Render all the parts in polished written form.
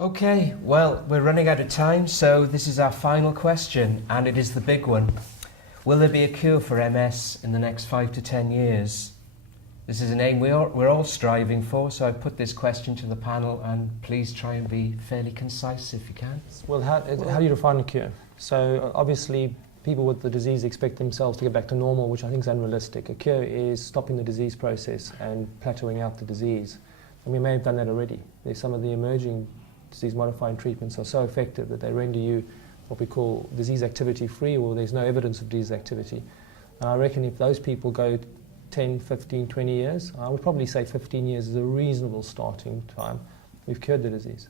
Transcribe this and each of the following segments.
Okay, well, we're running out of time, so this is our final question, and it is the big one. Will there be a cure for MS in the next 5 to 10 years? This is an aim we're all striving for, so I put this question to the panel, and please try and be fairly concise if you can. Well, how do you define a cure? So obviously people with the disease expect themselves to get back to normal, which I think is unrealistic. A cure is stopping the disease process and plateauing out the disease. And we may have done that already. There's some of the emerging disease-modifying treatments are so effective that they render you what we call disease activity free, or there's no evidence of disease activity. And I reckon if those people go 10, 15, 20 years, I would probably say 15 years is a reasonable starting time. We've cured the disease.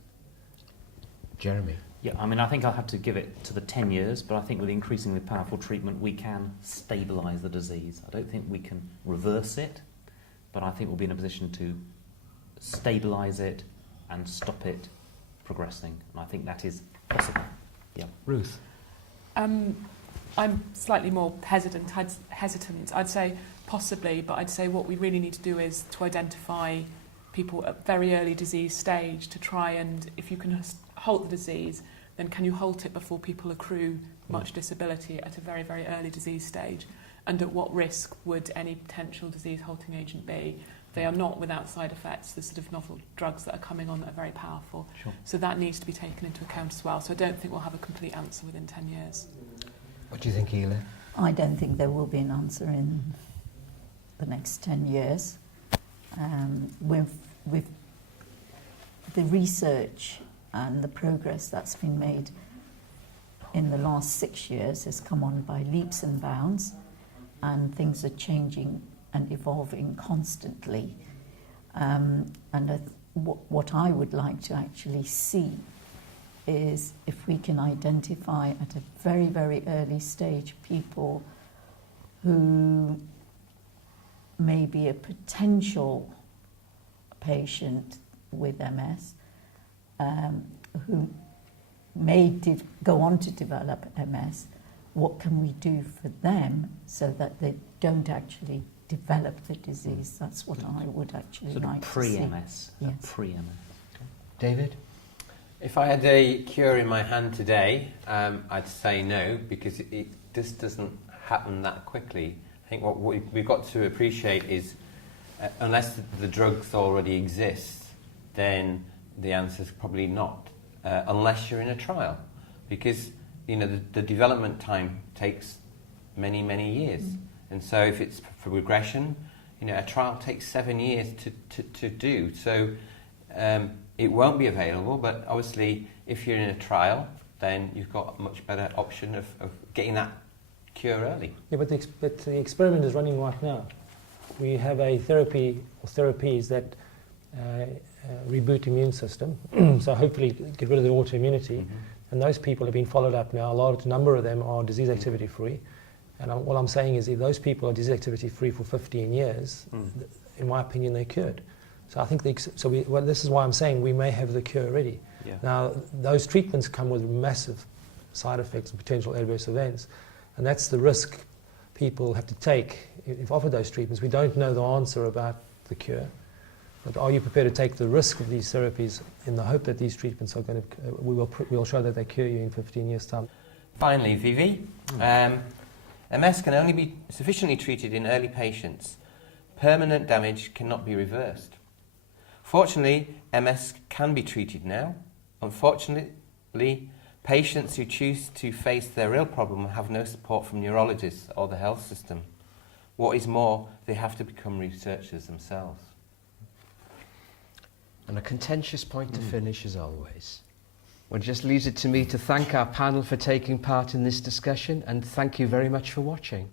Jeremy? Yeah, I mean, I think I'll have to give it to the 10 years, but I think with increasingly powerful treatment, we can stabilise the disease. I don't think we can reverse it, but I think we'll be in a position to stabilise it and stop it progressing. And I think that is possible. Yeah. Ruth? I'm slightly more hesitant. I'd say possibly, but I'd say what we really need to do is to identify people at very early disease stage to try and, if you can halt the disease, then can you halt it before people accrue much disability at a very, very early disease stage? And at what risk would any potential disease-halting agent be? They are not without side effects. The sort of novel drugs that are coming on that are very powerful. Sure. So that needs to be taken into account as well. So I don't think we'll have a complete answer within 10 years. What do you think, Ela? I don't think there will be an answer in the next 10 years. With the research and the progress that's been made in the last 6 years has come on by leaps and bounds, and things are changing and evolving constantly. What I would like to actually see is if we can identify at a very, very early stage people who may be a potential patient with MS, who may go on to develop MS. What can we do for them so that they don't actually develop the disease? That's what I would actually sort like of to see. pre-MS. Yes. Pre-MS. David? If I had a cure in my hand today, I'd say no, because it just doesn't happen that quickly. I think what we've got to appreciate is, unless the drugs already exist, then the answer is probably not, unless you're in a trial, because the development time takes many, many years. And so if it's for regression, a trial takes 7 years to do. So it won't be available, but obviously if you're in a trial, then you've got a much better option of getting that cure early. Yeah, but the experiment is running right now. We have a therapy or therapies that reboot immune system, so hopefully get rid of the autoimmunity. And those people have been followed up now. A large number of them are disease activity free. And what I'm saying is if those people are disease activity free for 15 years, in my opinion, they're cured. So I think this is why I'm saying we may have the cure already. Yeah. Now, those treatments come with massive side effects and potential adverse events. And that's the risk people have to take if offered those treatments. We don't know the answer about the cure. But are you prepared to take the risk of these therapies in the hope that these treatments are going to, we'll show that they cure you in 15 years' time? Finally, Vivi, MS can only be sufficiently treated in early patients. Permanent damage cannot be reversed. Fortunately, MS can be treated now. Unfortunately, patients who choose to face their real problem have no support from neurologists or the health system. What is more, they have to become researchers themselves. And a contentious point to finish, as always. Well, it just leaves it to me to thank our panel for taking part in this discussion, and thank you very much for watching.